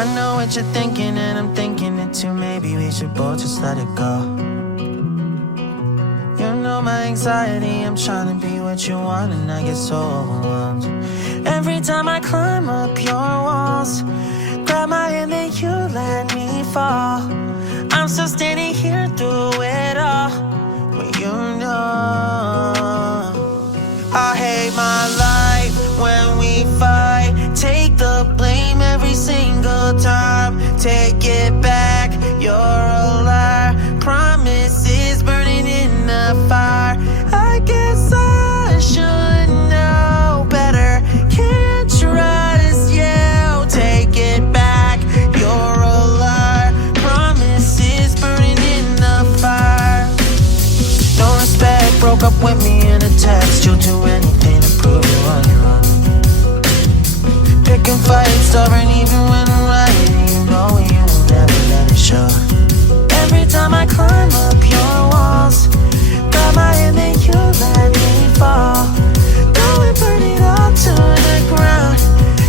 I know what you're thinking and I'm thinking it too. Maybe we should both just let it go. You know my anxiety, I'm trying to be what you want and I get so overwhelmed. Every time I climb up your walls, grab my hand and you let me fall. I'm still standing here through it all, when you know I hate my life when we fight. Take the blame every single time. Take it back, you're a liar. Promises burning in the fire. I guess I should know better. Can't trust you. Take it back, you're a liar. Promises burning in the fire. No respect, broke up with me in a text. You'll do anything to prove you on your own. Picking fights, stubborn even when I'm right. You know you will never let it show. Every time I climb up your walls, grab my hand and you let me fall. Go and burn it all to the ground,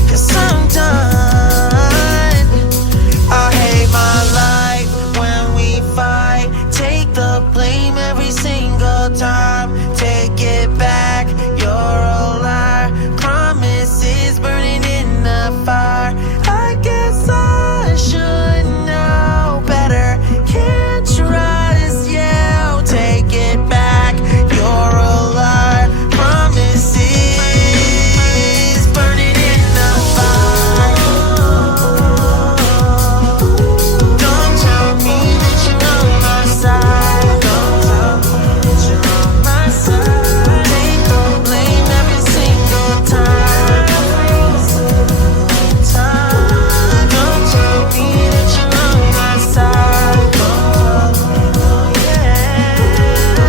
'cause I'm done. I hate my life when we fight. Take the blame every single time. Take it back, you're a liar. Promises burning in the fire. I guess I should know better. Can't trust you. Take it back, you're a liar. Promises burning in the fire. Don't tell me that you're on my side. Don't tell me that you're on my side. Take the blame every single time. Don't tell me that you're on my side. Yeah.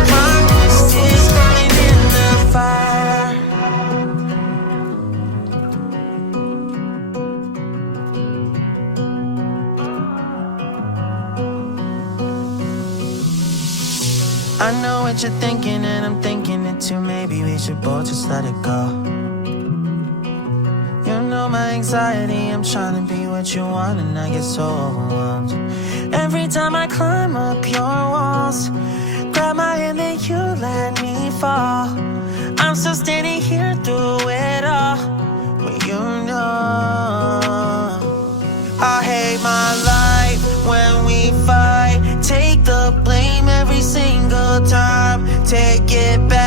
Promises burning in the fire. I know what you're thinking and I'm thinking it too. Maybe we should both just let it go. You know my anxiety, I'm trying to be what you want and I get so overwhelmed. Every time I climb up your walls, grab my hand and you let me fall. I'm still standing here through it all, when you know I hate my life when we fight. Take the blame every single time. Take it back.